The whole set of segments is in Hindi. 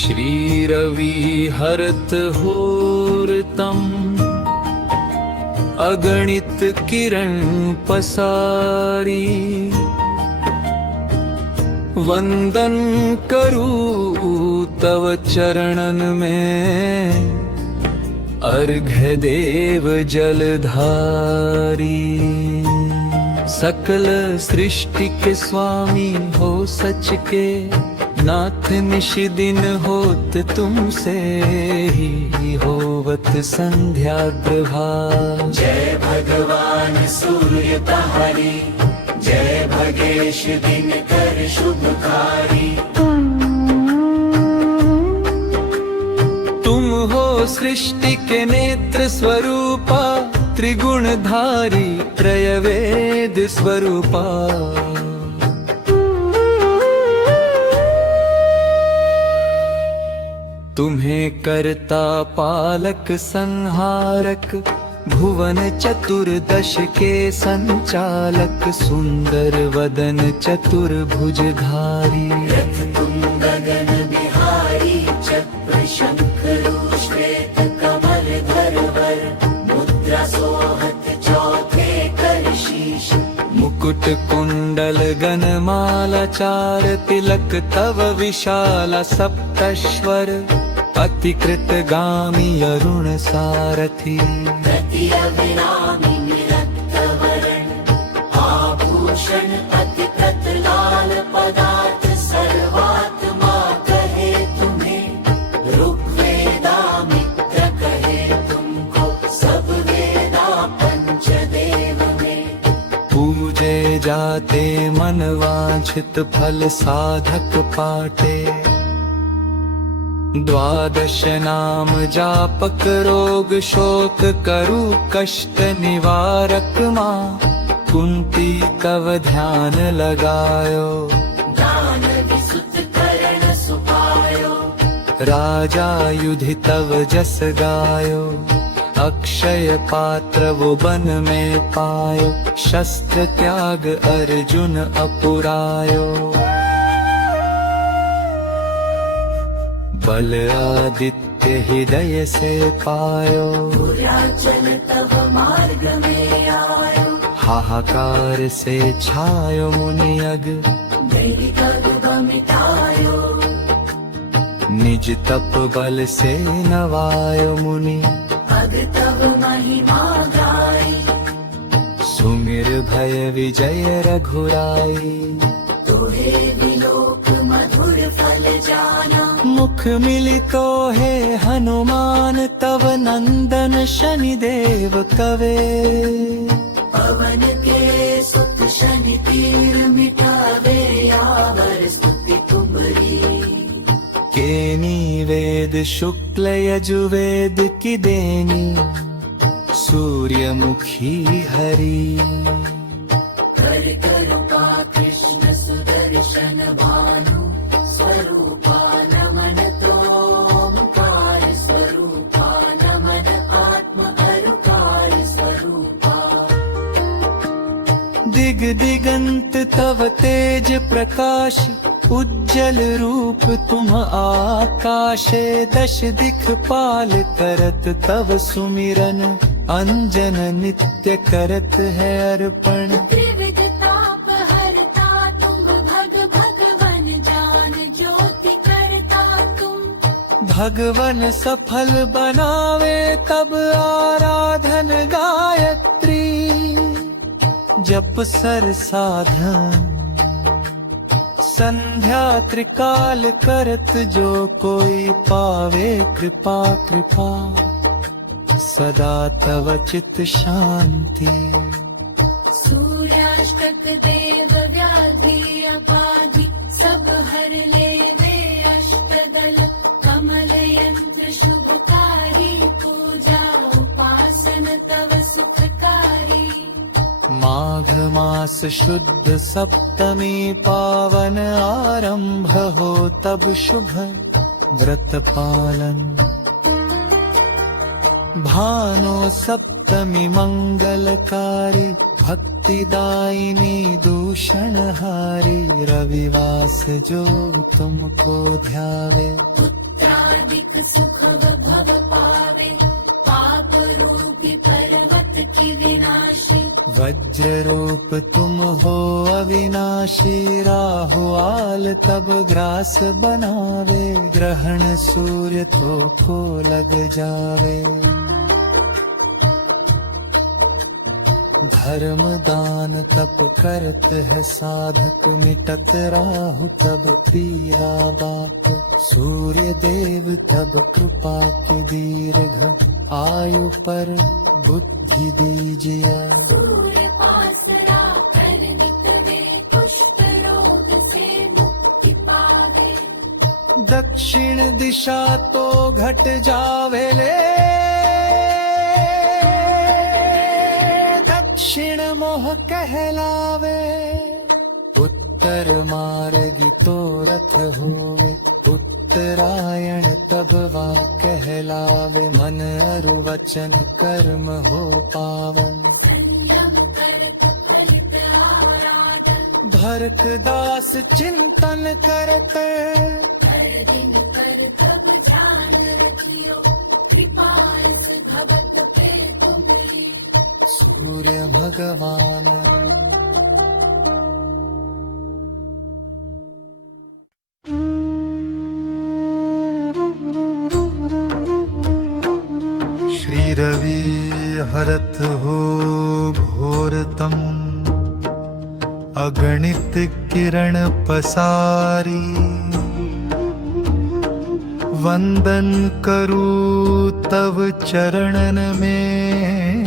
श्रीरवि हरत होरतम अगणित किरण पसारी वंदन करूं तव चरणन में अर्घ्य देव जलधारी। सकल सृष्टि के स्वामी हो सच के नाथ निश दिन होत तुमसे ही होवत संध्या प्रभा। जय भगवान सूर्य तारी, जय भगेश दिन कर शुभकारी। तुम हो सृष्टि के नेत्र स्वरूपा, त्रिगुणधारी त्रयवेद स्वरूपा। तुम्हें करता पालक संहारक, भुवन चतुर्दश के संचालक। सुंदर वदन चतुर्भुजधारी, रथ तुम गगन बिहारी। चक्र शंख श्वेत कमल धरवर, मुद्रा सोहत चौथे कर शीश। मुकुट कुंडल गणमाला चार तिलक तव विशाला सप्तश्वर। अतिकृत गामी अरुण सारथी, गति अविरामी निरक्त वरण। आभूषण अतिकृत लाल पदार्थ, सर्वात्मा कहे तुम्हें। ऋग्वेदामित्र कहे तुमको, सब वेदा पंचदेव में। पूजे जाते मन वांछित फल साधक पाटे। द्वादश नाम जापक रोग शोक करु कष्ट निवारक। माँ कुंती तव ध्यान लगायो, दान विसुत करण सुपायो। राजा युधि तव जस गायो। अक्षय पात्र वो बन में पायो, शस्त्र त्याग अर्जुन अपुरायो। बल आदित्य हृदय से पायो, पुराचल तव मार्ग में आयो। हाहाकार से छायो मुनि अग, मेरी गर्भ मिटायो। निज तप बल से नवायो मुनि, पद तव महिमा गाई। सुमिर भय विजय रघुराई। तोहे विलोक मधुर फल जाना। मुख मिलितो है हनुमान, तव नंदन शनिदेव कवे। पवन के सुत शनि तीर मिटावे, आवर स्तुति तुम्हारी। केनी वेद शुक्ल यजुवेद की देनी, सूर्यमुखी हरि। कर कृपा कृष्ण सुदर्शन भानु, स्वरूपा नमन तोमकार स्वरूपा। नमन आत्म अरुकार स्वरूपा। दिग दिगंत तव तेज प्रकाश, उज्जल रूप तुम आकाशे। दश दिक्पाल करत तव सुमिरन, अंजन नित्य करत है अर्पण। त्रिविध ताप हरता तुम, भग भगवन जान ज्योति करता तुम। भगवन सफल बनावे तब आराधन गायत्री। जप सर साधन संध्या त्रिकाल करत, जो कोई पावे कृपा कृपा। सदा तव चित शांति, सूर्याष्टक देव व्याधि अपाधि। सब हर लेवे अष्टदल, कमल यंत्र शुभकारी। पूजा उपासन तव सुखकारी। माघ मास शुद्ध सप्तमी पावन आरंभ हो तब शुभ व्रत पालन। भानो सप्तमी मंगलकारी, भक्तिदायिनी दूषण हारी। रविवास जो तुमको ध्यावे, पुत्रादिक सुख भव पावे, पाप रूपी पर्वत की विनाशी। वज्र रूप तुम हो अविनाशी, राहु आल तब ग्रास बनावे, ग्रहण सूर्य तो को लग जावे। धर्म दान तप करत है साधक, मिटत राहु तब पीरा बात, सूर्य देव तब कृपा की दीर्घ, आयु पर बुद्धि दीजिए। सूर्य पासरा कर नित वे, पुष्प रोग से मुक्ति पावे। दक्षिण दिशा तो घट जावे ले, दक्षिण मोह कहलावे। उत्तर मार्ग तो रथ होवे, उत्तरायण तब वह कहलावे। मन अरु वचन कर्म हो पावन, संयम करत फलित आराधन। भरत दास चिंतन करत, कर दिन पर तब ध्यान रखियो, कृपाल से भगत पे तुम्हें। सूर्य भगवान। श्री रवि हरत हो घोरतम, अगणित किरण पसारी। वंदन करूं तव चरणन में,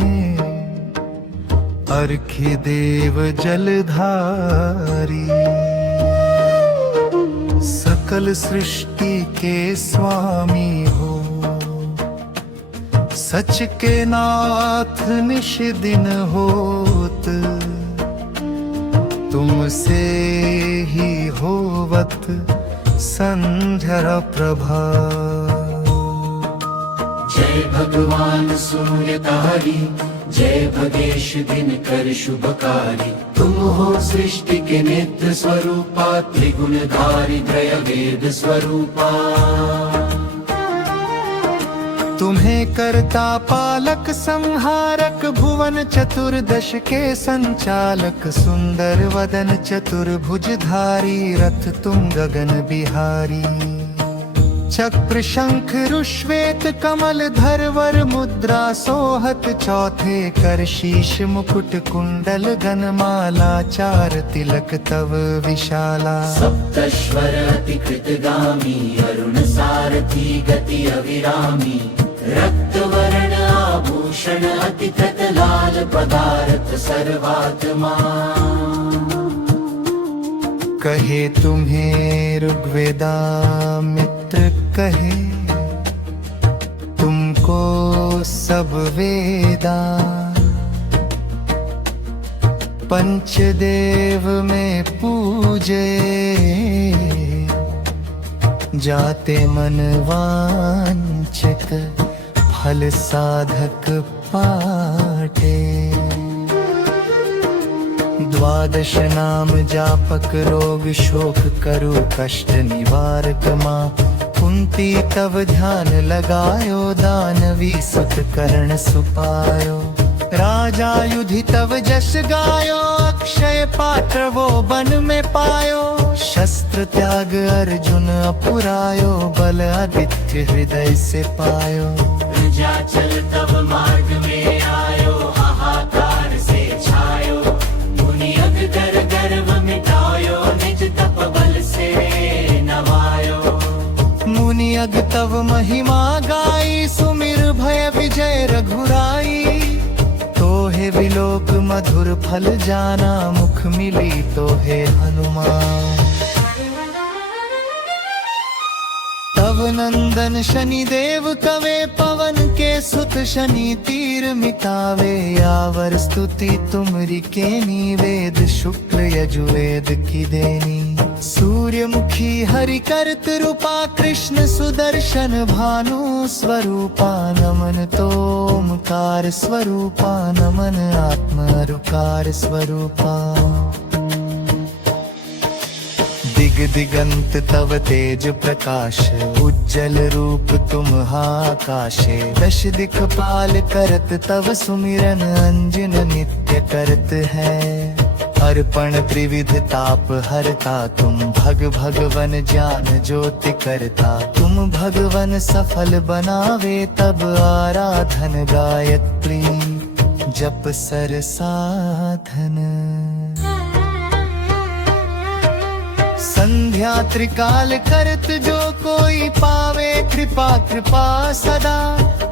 अर्घ्य देव जलधारी। सकल सृष्टि के स्वामी हो, सच के नाथ निश दिन होत, तुमसे ही होवत संध्या प्रभा। जय भगवान सूर्यकारी, जय भगेश दिनकर शुभकारी। तुम हो सृष्टि के नेत्र स्वरूपा, त्रिगुणधारी त्रय वेद स्वरूपा। तुम्हें करता पालक संहारक, भुवन चतुर्दश के संचालक। सुंदर वदन चतुर्भुजधारी, रथ तुम गगन बिहारी। चक्र शंख रुश्वेत कमल धरवर, मुद्रा सोहत चौथे कर। शीश मुकुट कुंडल गनमाला, चार तिलक तव विशाला। सप्तश्वर अतिकृतगामी, अरुण सारथी गति अविरामी। रक्तवर्ण आभूषण अतिकृत लाल, पदार्थ सर्वात्मा। कहे तुम्हें ऋग्वेदा मित्र कहे, तुमको सब वेदा। पंचदेव में पूजे, जाते मन वांछित फल साधक पाटे। द्वादश नाम जापक, रोग शोक करु कष्ट निवारक माँ। कुंती तव ध्यान लगायो, दानवी सुत करण सुपायो। राजा युधि तव जस गायो, अक्षय पात्र वो बन में पायो। शस्त्र त्याग अर्जुन अपुरायो, बल आदित्य हृदय से पायो। प्रजाचल तव मार्ग में आयो, हाहाकार से छायो। मुनि अग कर गर्व मिटायो, निज तप बल से नवायो। मुनि अग तव महिमा गाई, सुमिर भय विजय रघुराई। तोहे विलोक मधुर फल जाना, मुख मिली तोहे हनुमान। तव नंदन शनि देव कवे, पवन के सुत शनि तीर मिटावे। यावर स्तुति तुमरी केनी, वेद शुक्ल यजुवेद की देनी। सूर्यमुखी हरि करत रूपा, कृष्ण सुदर्शन भानु स्वरूपा। नमन तोमकार स्वरूपा, नमन आत्म रुकार स्वरूपा। दिग दिगंत तव तेज प्रकाश, उज्जल रूप तुम आकाशे। दश दिक्पाल करत तव सुमिरन, अंजन नित्य करत है। अर्पण त्रिविध ताप हरता, तुम भगवन ज्ञान ज्योति करता। तुम भगवन सफल बनावे, तब आराधन गायत्री जप सर साधन। संध्या त्रिकाल करत जो कोई पावे, कृपा कृपा सदा।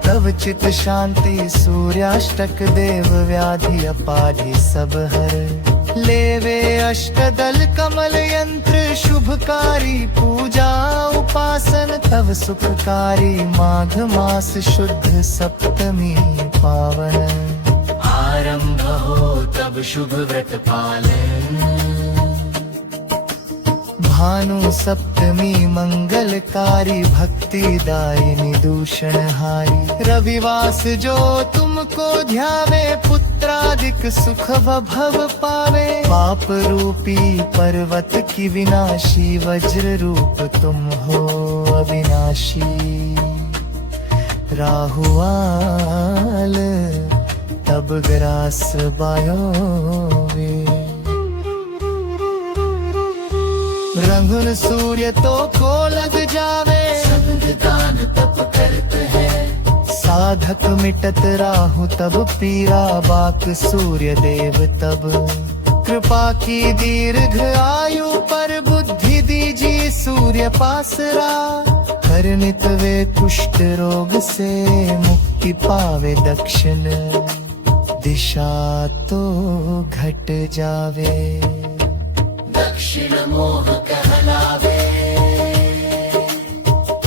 तव चित शांति सूर्याष्टक, देव व्याधि अपाधि सब हर। लेवे अष्टदल कमल यंत्र, शुभकारी पूजा उपासन। तव सुखकारी माघ मास, शुद्ध सप्तमी पावन। आरंभ हो तब शुभ व्रत पालन, भानु सप्तमी मंगलकारी। भक्ति दायिनी दूषण हारी। रविवास जो तुमको ध्यावे, पुत्रादिक सुख भव पावे। पाप रूपी पर्वत की विनाशी, वज्र रूप तुम हो अविनाशी। राहुआल तब ग्रास बायोवे, रंगुन सूर्य तो को लग जावे। दान तप करत है, साधक मिटत राहु तब पीरा। बाक सूर्य देव तब कृपा की दीर्घ आयु पर। बुद्धि दीजिए सूर्य पासरा, करनित वे कुष्ठ रोग से। मुक्ति पावे दक्षिण दिशा तो घट जावे। दक्षिण मोह कहलावे,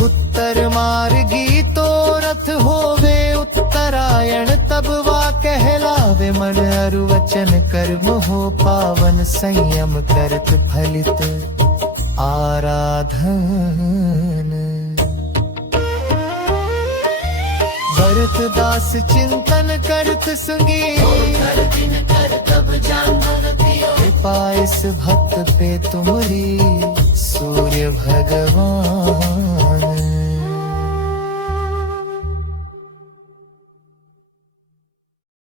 उत्तर मार्गी तो रथ होवे। उत्तरायण तब वा कहलावे। मन अरु वचन कर्म हो पावन, संयम करत फलित आराधन। भरत दास चिंतन करत सुगी, हर दिन कर तब जान दियो। कृपा इस भक्त पे तुम्हारी सूर्य भगवान।